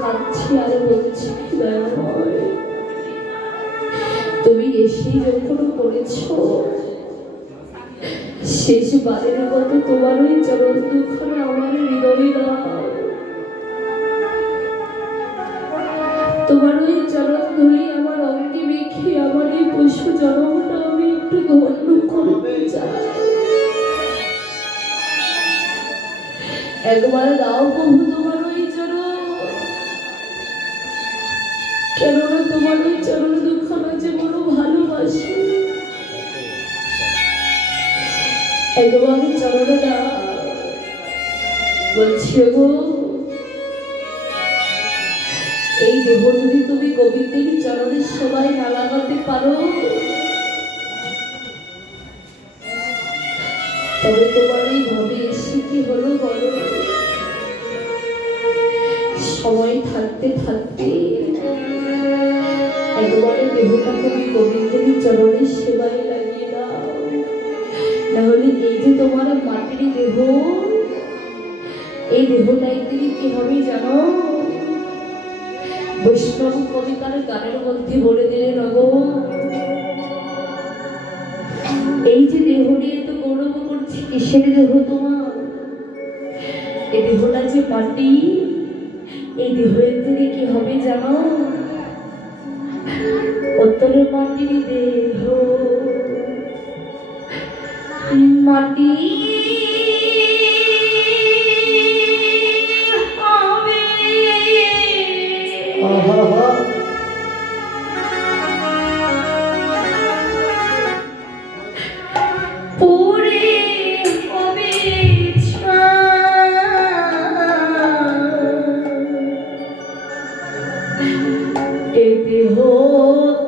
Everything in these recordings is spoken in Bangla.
কাঁদছি আর বলছি তুমি এসে যখন করেছ শেষবারের মতো তোমার ওই চরণ দুঃখে আমার হৃদয় দাও। তোমার ওই চরণ ধরে আমার অঙ্গে মেখে আমার এই পশু জন্মটা আমি একটু ধন্য করতে চাই। একবার দাও প্রভু তোমার ওই চরণ, কেননা তোমার ওই চরণ দুঃখনা যে বড় ভালোবাসি। একবার চরণে দাও বলছি গো, এই দেহ যদি তুমি গোবিন্দের চরণের সেবায় না লাগাতে পারো তবে তোমার এই ভাবে এসে কি হলো বলো? সময় থাকতে থাকতে একবারে দেহটা তুমি গোবিন্দের চরণের সেবায় লাগিয়ে দাও, নাহলে এই যে তোমার মাটির দেহ, এই দেহটা একদিন কি হবে জানো? বৈষ্ণব কবিতার গানের মধ্যে বলে দিলে নব, এই যে দেহ নিয়ে তো গৌরব করছি, কিসের দেহ তোমার? এই দেহটা যে মাটি, এই দেহের থেকে কি হবে জানো? উত্তর মাটির দেহ, মাটি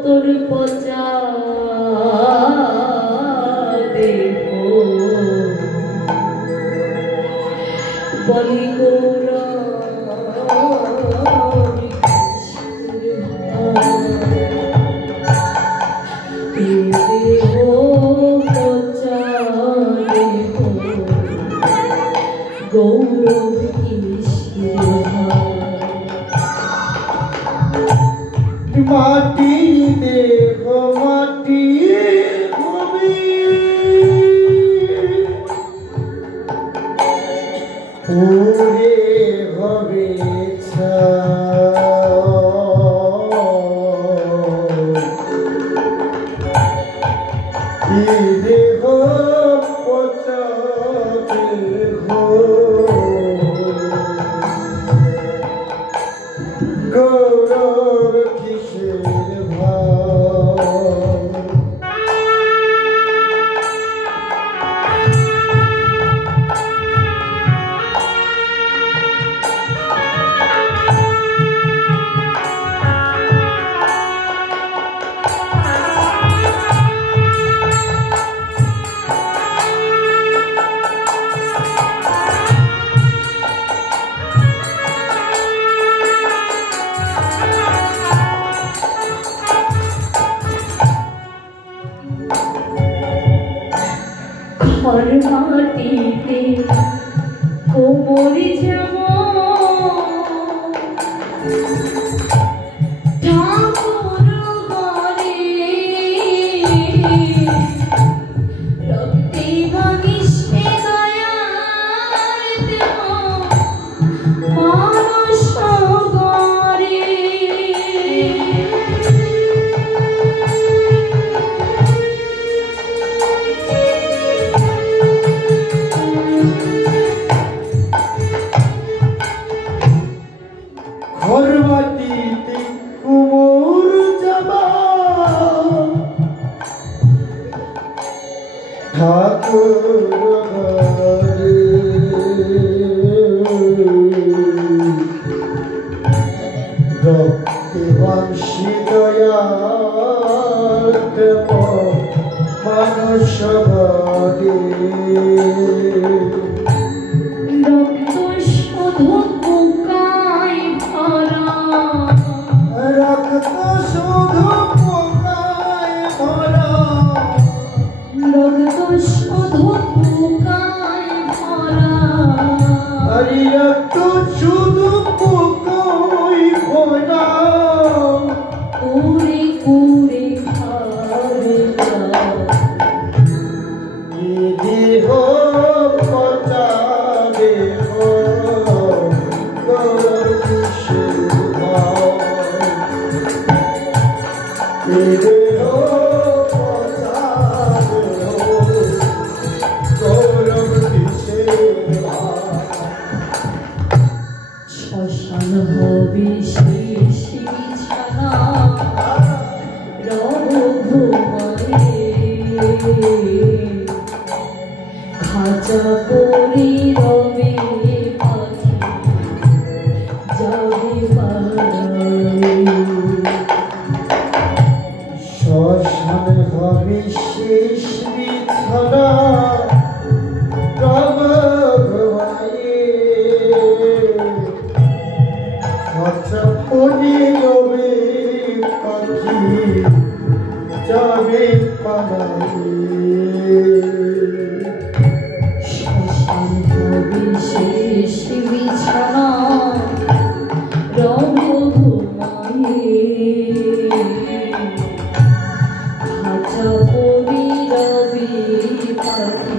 তোর পচা দেহ বলি গৌরা গৌরব মাটি দেহ মাটি হবে, পুরে হবে দেহ পচা দেহ গৌরব কিসের ঘর মাটিতে কোমর যাব ঠাকুর ঘরে রক্তে ভাঙিসে দয়ার দেহ মানস গরে। ঘর মাটিতে কুমোর যাবা ঠাকুর ঘরে রক্তে বাংশী দয়াল দেব মানুষ ঘরে রক্ত শুধু পোকায় ভরা, রক্ত শুধু পোকায় ভরা, রক্ত শুধু পোকায় শ্মশান হবে শেষ বিছানা রব ঘুমায়ে খাঁচা পরি রবে পাখি যাবে পাড়ায় শ্মশান হবে শেষ বিছানা রব ঘুমায়ে খাঁচা পরি রবে পাখি যাবে পাড়ায় শ্মশান হবে শেষ বিছানা রব ঘুমায়ে খাঁচা পরি রবে পাখি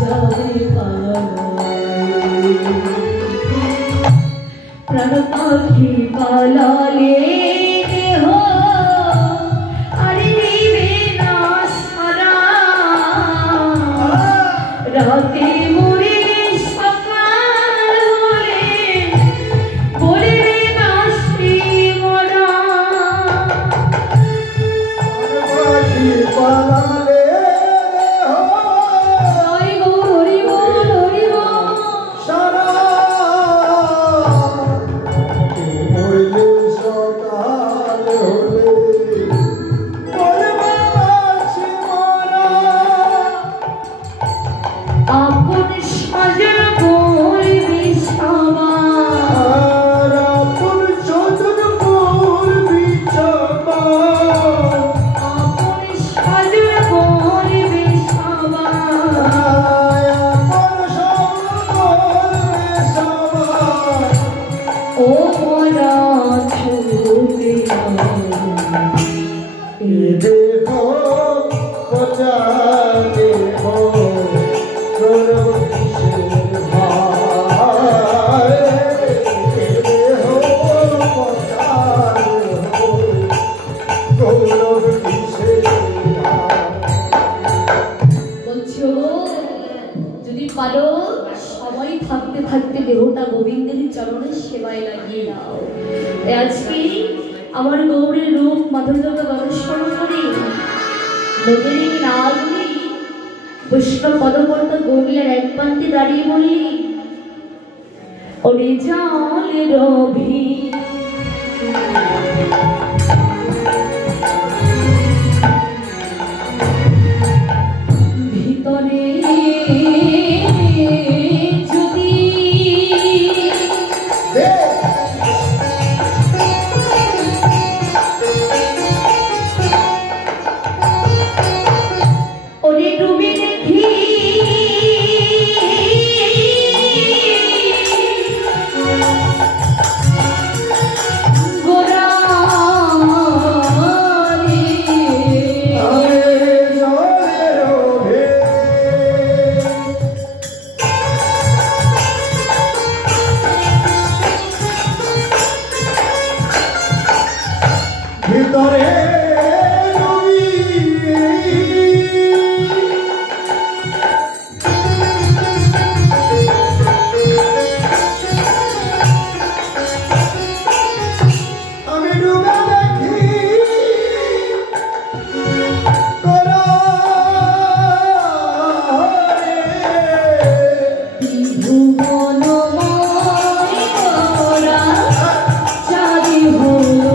যাবে পাড়ায় প্রাণ পাখি পালালে দেহ আরে নিবে না সারা রাতে মরে সকাল হলে বলবে না শ্রী মরা পাখি পালালে হরি বল হরি বল হরি বল সারা মরলে সকাল হলে বলবে আছি মরা আপন সাজা বলবি সাবা আর আপন চোদন করবি চাপা আপন সাজা বলবি সাবা আপন সব করবে সবাই ও মরা ছুটে দেখো পচা দেখো গৌরব কিসের ভাই দেখো পচা দেখো গৌরব কিসের ভাই বলছো যদি পারো সময় থাকতে থাকতে দেহটা গোবিন্দের চরণের সেবায় লাগিয়ে দাও তাই আজকে আমার গৌরের রূপ মাধুর্যকে দর্শন করি নদীর নাগলি বৈষ্ণব পদকর্তা গৌরীর এক প্রান্তে দাঁড়িয়ে বললি ওরে জল রবি ভিতরে যদি ওরে ডুবে দেখি গোরা ভিতরে আমি ডুবে দেখি ভুবনময় গোরা চাঁদি হলো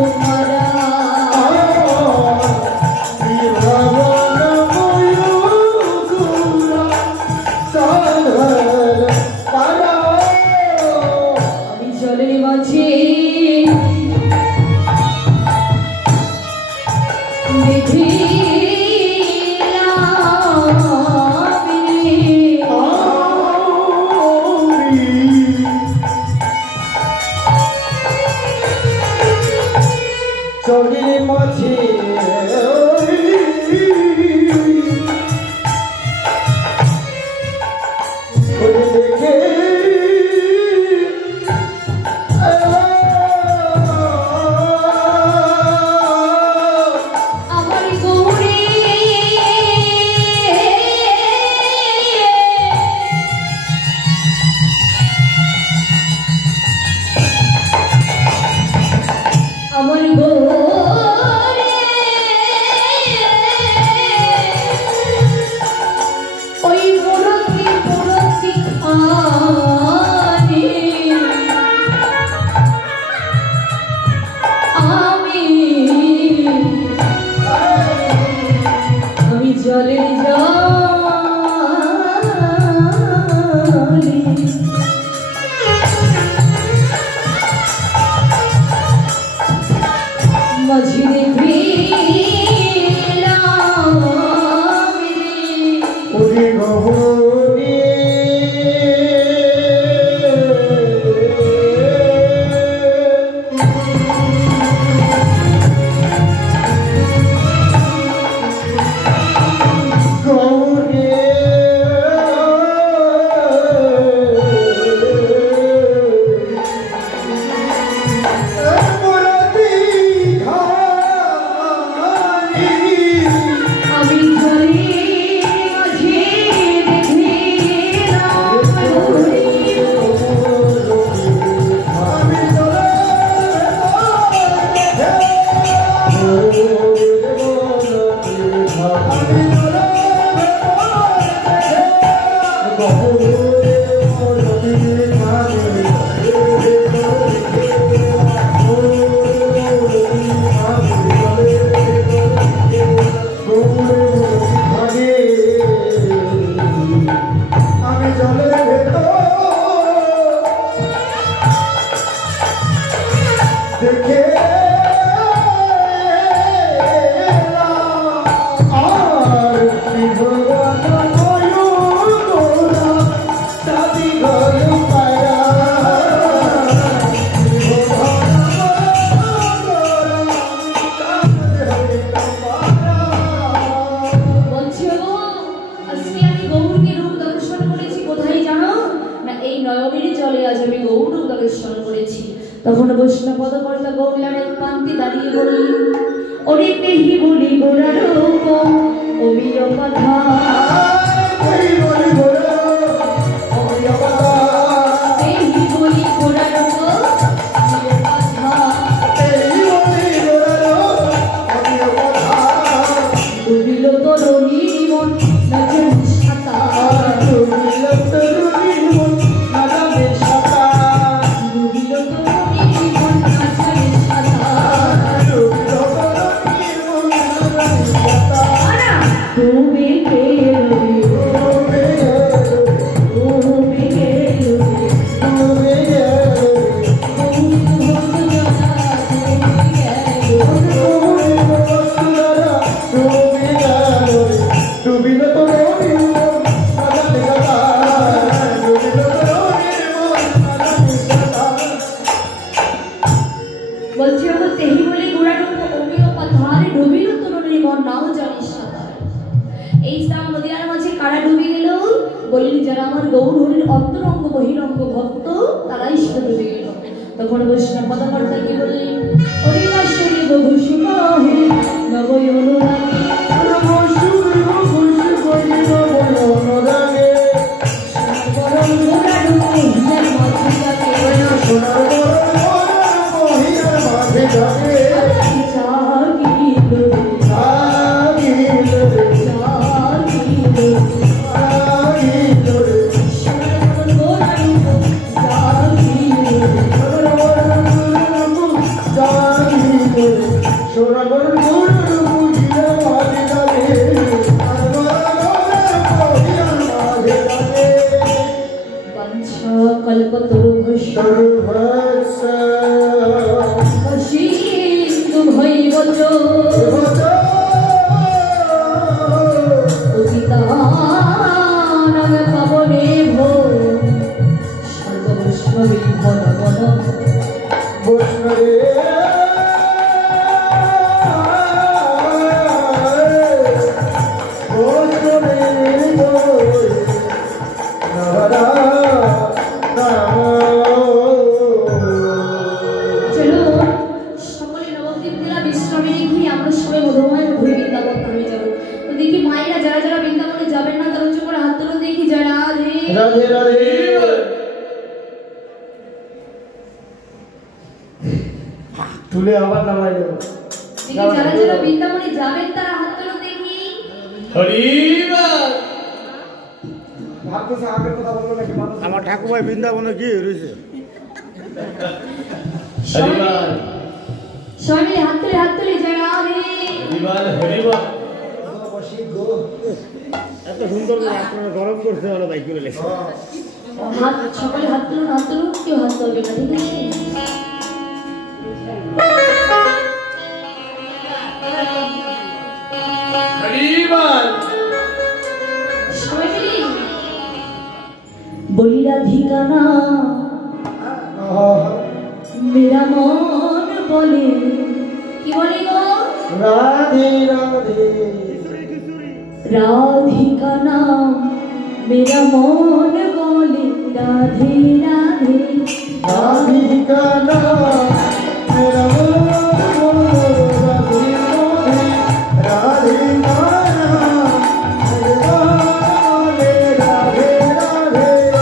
মারা আমি জলের মাঝে চলির মাঝে দেখে জলে জলে মাঝি দেখিলাম ওরে গহরে আমি জলে মাঝি দেখিলাম আমি জলের ভেতর দেখে আর ভগবান দাদি ঘর পায়া বলছি গো আজকে আমি গৌরকে রূপ দর্শন করেছি কোথায় জানো না এই নয়নের জলে আজ আমি গৌর রূপ দর্শন করেছি তখন বৈষ্ণব পদকর্তা গৌরলালের প্রান্তে দাঁড়িয়ে বললেন ওরে তেহি বলি গোড়ার অমিয় কথা তেহি বলি গোড়ার অমিয় কথা ডুবিল তরুণী মন নাচের সাঁতার ডুবিল তরুণী মন নাচের সাঁতার ডুবে গেল বলছি ওগো তেহি বলে গোড়াটুকু অমিয় পাথারে ডুবিল তরুণী মন নাও জানিস সাঁতার এই স্থান নদীর মাঝে কারা ডুবে গেল বললেন যারা আমার গৌর হরির অন্তরঙ্গ বহিরঙ্গ ভক্ত তারাই সেটা ডুবে গেল তখন বৈষ্ণব পদকর্তাকে বললেন অরিমাশ্বরী বহু সুবাহে নবয় অনুরাগে পরম গোড়াটুকু হিয়ার মাঝে থাকে রাধে রাধে তুলে আবার নামাই দেব যারা যারা বৃন্দাবনে যাবেন তারা হাত তুলে দেখি আমার ঠাকুমাই বৃন্দাবনে কি রয়েছে সবাই মিলে হাত তুলে যারা রে এত সুন্দর করে আপনারা গরম করছে হলো বাইক করে লেখা হাত সকলে হাত তুলুন কেউ হাত তুলবে না ঠিক আছে সবাই মিলে বলি রাধিকা না মেরা মন বলে কি বলে গো রাধে রাধে राधिका नाम मेरा मन बोले राधे राधे राधिका नाम मेरा मन बोले राधे राधे राधिका नाम मेरा मन बोले राधे राधे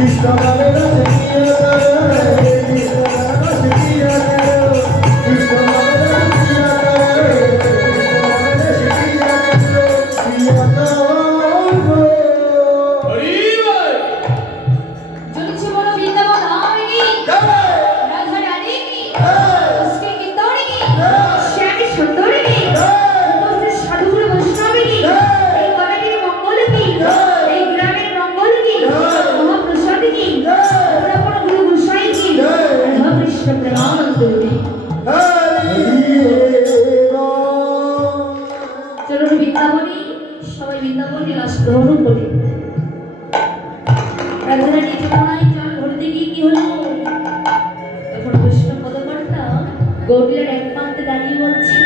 কৃষ্ণ বলে রস পিয়া করো কৃষ্ণ বলে রস পিয়া করো কৃষ্ণ বলে রস পিয়া করো কৃষ্ণ বলে রস পিয়া করো চলেছে বলো বৃন্দাবন আমি কি রাধা রানী কি उसके कितौड़ी की श्यामी सुंदरी की उपस्थित साधुगुरु वैष्णवी की एक बनेगी मंगल की एक ग्रामीण मंगल की महाप्रसाद की पुरापन गुरु गोसाई की महाकृष्ण प्रेमानंद की चलो বৃন্দাবনী সবাই বৃন্দাবনী রাস গ্রহণ করি রাধারানী যমুনায় জল ভরতে গিয়ে কি হলো এখন কৃষ্ণ পদকর্তা গৌরীর এক প্রান্তে দাঁড়িয়ে বলছে